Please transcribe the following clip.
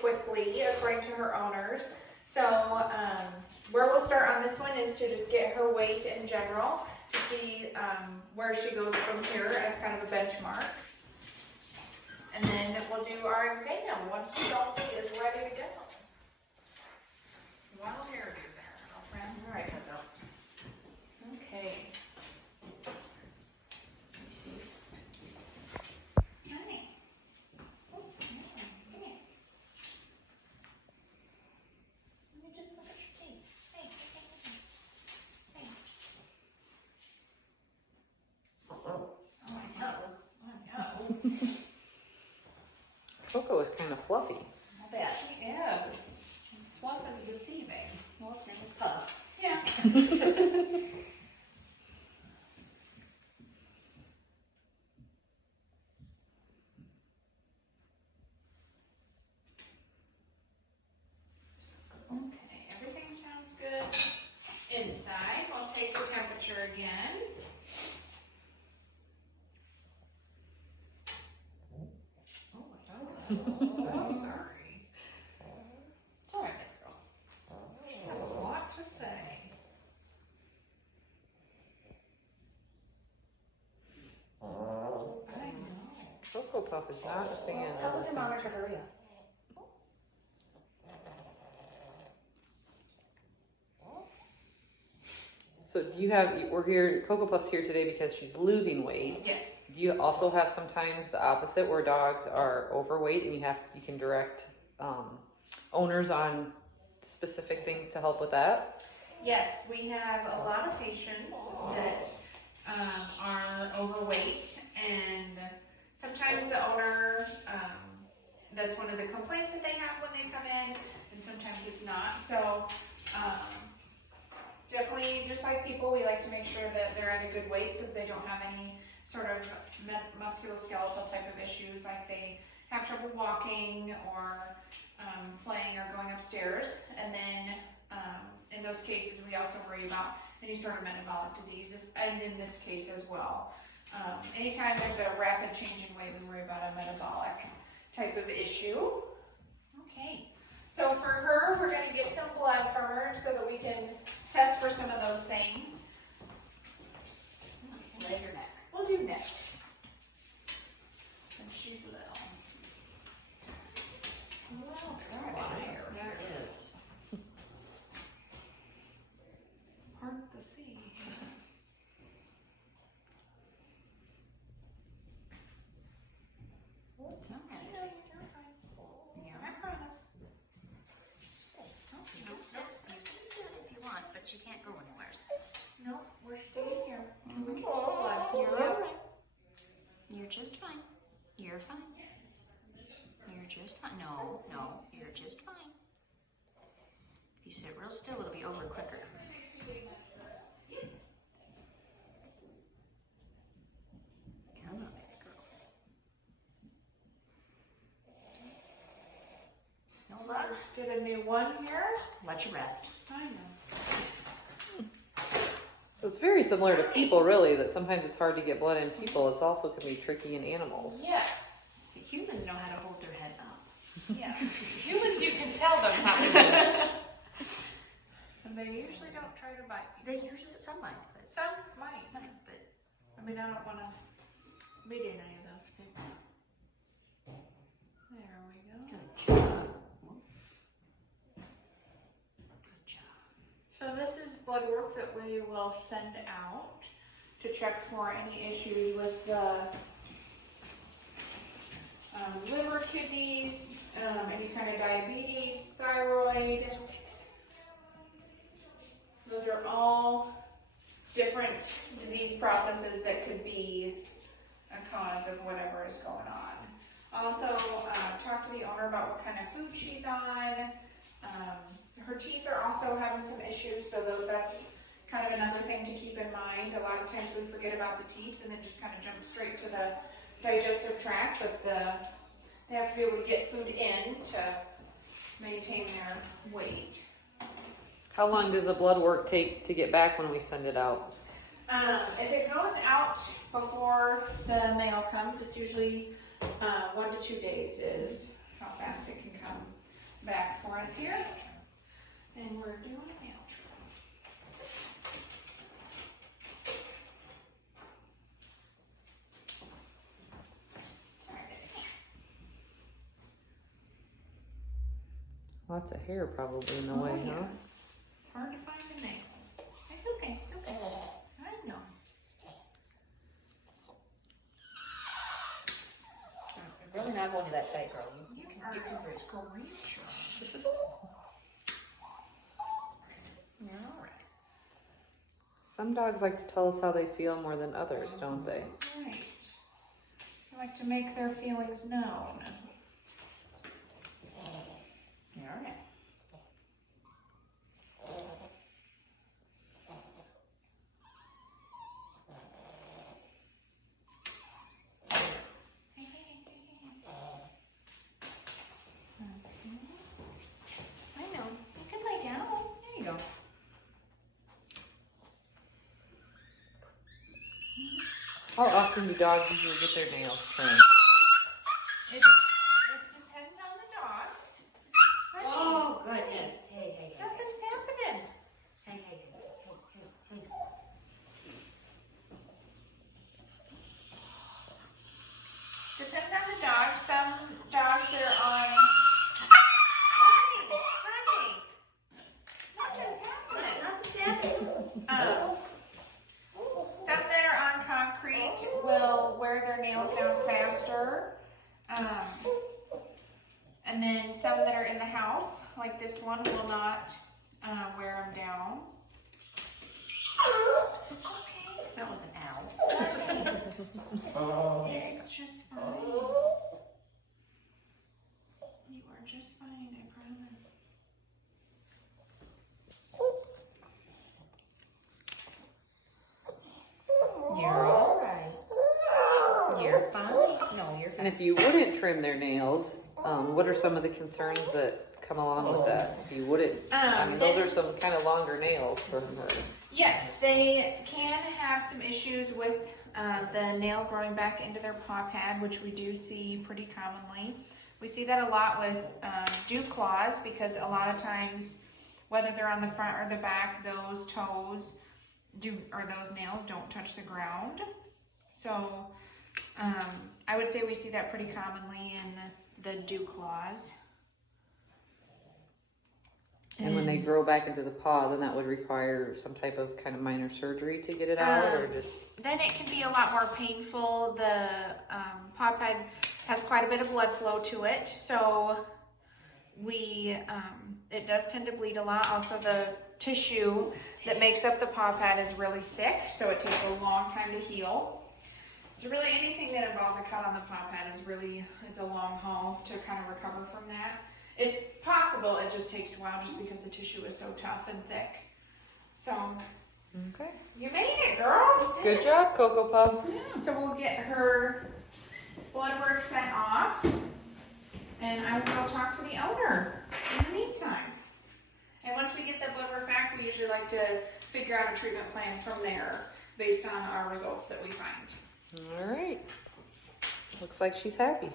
quickly, according to her owners. So where we'll start on this one is to just get her weight in general to see where she goes from here as kind of a benchmark. And then we'll do our exam once Chelsea is ready to go. Wild hairdo there, girlfriend. All right, Okay. Let me see. Honey. Oh, come here. Let me just look at your teeth. Hey, hey. Oh, I know. I know. Coco is kind of fluffy. I bet. She is. Fluff is deceiving. Well, its name is Puff. Yeah. Okay, everything sounds good inside. We'll take the temperature again. Oh, I'm so sorry. It's all right, girl. She has a lot to say. I know. Coco Puff is not a fan Tell the of thermometer to hurry up. So do you have, we're here, Coco Puff's here today because she's losing weight. Yes. Do you also have sometimes the opposite where dogs are overweight and you can direct owners on specific things to help with that? Yes, we have a lot of patients that are overweight, and sometimes the owner, that's one of the complaints that they have when they come in, and sometimes it's not. So definitely, just like people, we like to make sure that they're at a good weight so that they don't have any sort of musculoskeletal type of issues, like they have trouble walking or playing or going upstairs. And then in those cases, we also worry about any sort of metabolic diseases, and in this case as well. Anytime there's a rapid change in weight, we worry about a metabolic type of issue. Okay, so for her, we're going to get some blood from her so that we can test for some of those things. Leg or neck? We'll do neck, since she's little. Well, there's a lot of hair. There it is. Hard to see. It's all right. No, you're fine. Yeah. I promise. You can sit if you want, but you can't go anywhere. No, we're staying here. We can You're pull blood. all right. You're just fine. You're fine. You're just fine. No, you're just fine. If you sit real still, it'll be over quicker. Come on, baby girl. No luck? Did a new one here? Let you rest. I know. So it's very similar to people, really, that sometimes it's hard to get blood in people. It's also can be tricky in animals. Yes. Humans know how to hold their head up. Yes. Humans, you can tell them how to do it. And they usually don't try to bite you. They usually, some might, but Some might. but I mean, I don't want to meet any of those people. There we go. good job. Good job. So this is blood work that we will send out to check for any issues with the liver, kidneys, any kind of diabetes, thyroid. Those are all different disease processes that could be a cause of whatever is going on. Also, talk to the owner about what kind of food she's on. Her teeth are also having some issues, so that's kind of another thing to keep in mind. A lot of times we forget about the teeth and then just kind of jump straight to the digestive tract, but they have to be able to get food in to maintain their weight. How long does the blood work take to get back when we send it out? If it goes out before the mail comes, it's usually 1 to 2 days is how fast it can come. back for us here. And we're doing a nail trim. Sorry, baby. Lots of hair probably in the Oh, way, yeah. huh? It's hard to find the nails. It's okay. It's okay. I know. You're really not going to that tight, girl. You You are can a reach. screecher. You're all right. Some dogs like to tell us how they feel more than others, don't they? Right. They like to make their feelings known. You're all right. I know. You can lay down. There you go. How often do dogs usually get their nails trimmed? It depends on the dog. Honey, Oh, goodness. Hey. nothing's happening. Hey. Depends on the dog. Some dogs that are on. Honey. Nothing's happening. Nothing's happening. Some that are on concrete will wear their nails down faster. And then some that are in the house, like this one, will not wear them down. It's okay. That was an owl. It's just fine. You are just fine, I promise. You're all right. You're fine. No, you're And fine. if you wouldn't trim their nails, what are some of the concerns that come along with that? If you wouldn't, I mean, those are some kind of longer nails for her. Yes, they can have some issues with the nail growing back into their paw pad, which we do see pretty commonly. We see that a lot with dew claws because a lot of times, whether they're on the front or the back, those toes or those nails don't touch the ground. So I would say we see that pretty commonly in the dew claws. And when they grow back into the paw, then that would require some type of kind of minor surgery to get it out, or just? Then it can be a lot more painful. The paw pad has quite a bit of blood flow to it, so it does tend to bleed a lot. Also, the tissue that makes up the paw pad is really thick, so it takes a long time to heal. So really anything that involves a cut on the paw pad it's a long haul to kind of recover from that. It's possible, it just takes a while just because the tissue is so tough and thick. So, Okay. you made it, girl. You did Good it. job, Cocoa Puff. Yeah, so we'll get her blood work sent off, and I will go talk to the owner in the meantime. And once we get the blood work back, we usually like to figure out a treatment plan from there based on our results that we find. All right. Looks like she's happy.